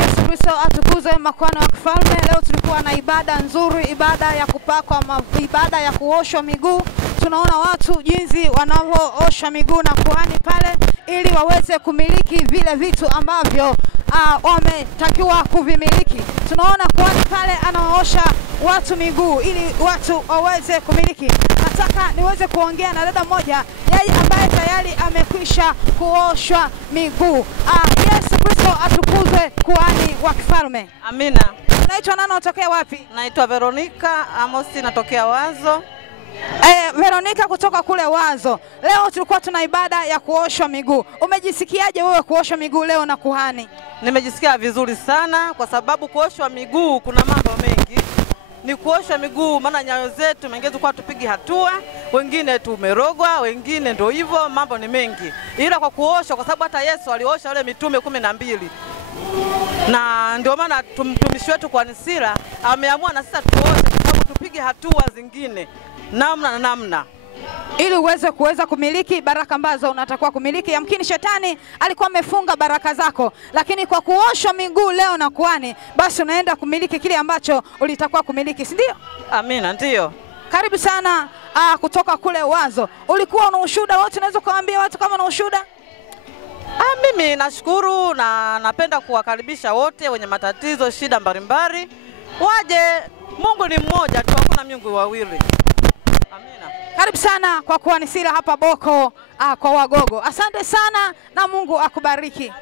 Yesu Kristo atukuzwe, makuhani wa kifalme. Leo tulikuwa na ibada nzuri, ibada ya kupakwa, ibada ya kuoshwa miguu. Tunaona watu jinsi wanavyoosha miguu na kuhani pale ili waweze kumiliki vile vitu ambavyo wametakiwa kuvimiliki. Tunaona kuhani pale anaosha watu miguu ili watu waweze kumiliki. Nataka niweze kuongea na dada moja, yeye ambaye tayari amekwisha kuoshwa miguu. Yesu Kristo atukuzwe, kuhani wa kifalme. Amina. Unaitwa nani, unatokea wapi? Naitwa Veronica Amosi, natokea Wazo. Veronica kutoka kule Wazo. Leo tulikuwa tuna ibada ya kuoshwa miguu. Umejisikiaje wewe kuoshwa miguu leo na kuhani? Nimejisikia vizuri sana kwa sababu kuoshwa miguu kuna mambo mengi. Ni kuoshwa miguu maana nyayo zetu mengine kwa tupigi hatua, wengine tumerogwa, wengine ndio hivyo, mambo ni mengi. Ila kwa kuoshwa, kwa sababu hata Yesu aliosha wale mitume 12. Na ndio maana mtumishi wetu kwa Nisila ameamua na sisi tuoshe kwa sababu tupige hatua zingine namna na namna, ili kuweza kumiliki baraka ambazo unatakiwa kumiliki. Yamkini shetani alikuwa amefunga baraka zako, lakini kwa kuoshwa miguu leo na kuhani, basi unaenda kumiliki kile ambacho ulitakiwa kumiliki, si ndio? Amina, ndio. Karibu sana kutoka kule Wazo. Ulikuwa una ushuhuda wote, unaweza kuambia watu kama una ushuhuda? Mimi nashukuru na napenda kuwakaribisha wote wenye matatizo, shida mbalimbali. Waje, Mungu ni mmoja tu, hakuna miungu wawili. Amina. Karibu sana kwa kuhani Nisila hapa Boko kwa Wagogo. Asante sana na Mungu akubariki.